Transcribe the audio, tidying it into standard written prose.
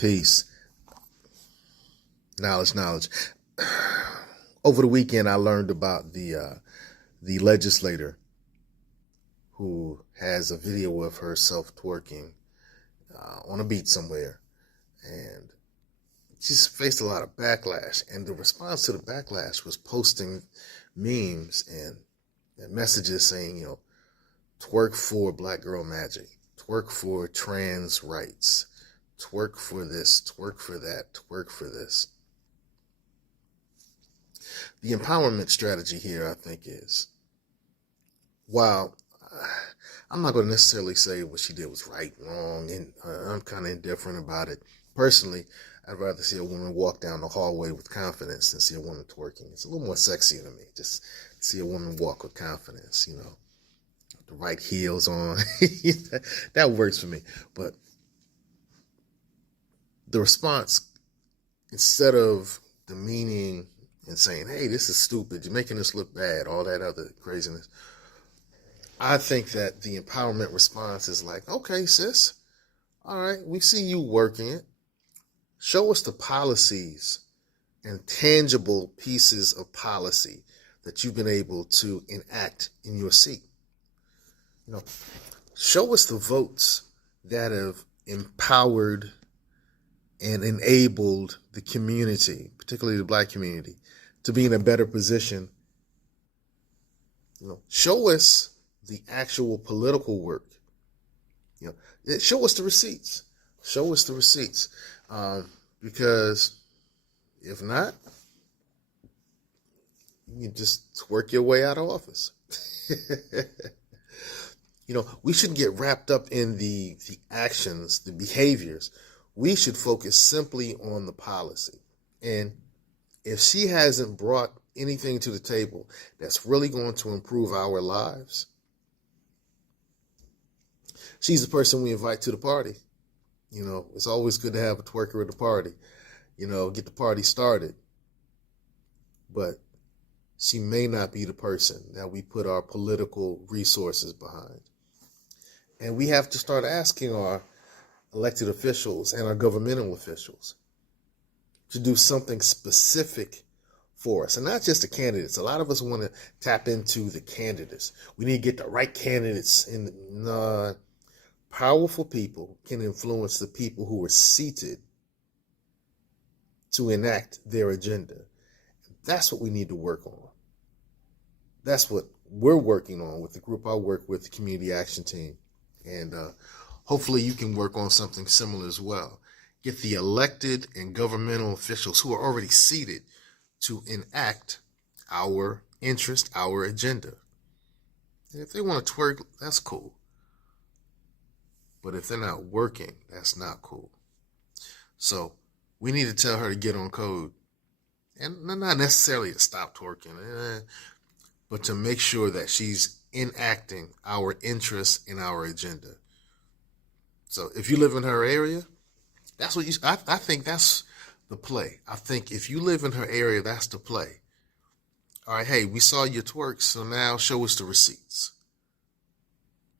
Peace. Knowledge. Over the weekend, I learned about the legislator who has a video of herself twerking on a beach somewhere, and she's faced a lot of backlash. And the response to the backlash was posting memes and messages saying, twerk for Black Girl Magic, twerk for trans rights, twerk for this, twerk for that, twerk for this. The empowerment strategy here, I think, is, while I'm not going to necessarily say what she did was right, wrong, and I'm kind of indifferent about it. Personally, I'd rather see a woman walk down the hallway with confidence than see a woman twerking. It's a little more sexy to me, just to see a woman walk with confidence, the right heels on. That works for me. But the response, instead of demeaning and saying, hey, this is stupid, you're making us look bad, all that other craziness, I think that the empowerment response is like, okay, sis, all right, we see you working it. Show us the policies and tangible pieces of policy that you've been able to enact in your seat. Show us the votes that have empowered and enabled the community, particularly the Black community, to be in a better position. Show us the actual political work. Show us the receipts. Show us the receipts. Because if not, you just twerk your way out of office. We shouldn't get wrapped up in the actions, the behaviors. We should focus simply on the policy. And if she hasn't brought anything to the table that's really going to improve our lives, she's the person we invite to the party. It's always good to have a twerker at the party, get the party started. But she may not be the person that we put our political resources behind. And we have to start asking our elected officials and our governmental officials to do something specific for us, and not just the candidates. A lot of us want to tap into the candidates. We need to get the right candidates in. Powerful people can influence the people who are seated to enact their agenda. That's what we need to work on. That's what we're working on with the group I work with, the Community Action Team. And hopefully you can work on something similar as well. Get the elected and governmental officials who are already seated to enact our interest, our agenda. And if they want to twerk, that's cool. But if they're not working, that's not cool. So we need to tell her to get on code. And not necessarily to stop twerking, but to make sure that she's enacting our interests and our agenda. So if you live in her area, that's what I think that's the play. I think if you live in her area, that's the play. All right, hey, we saw your twerk, so now show us the receipts.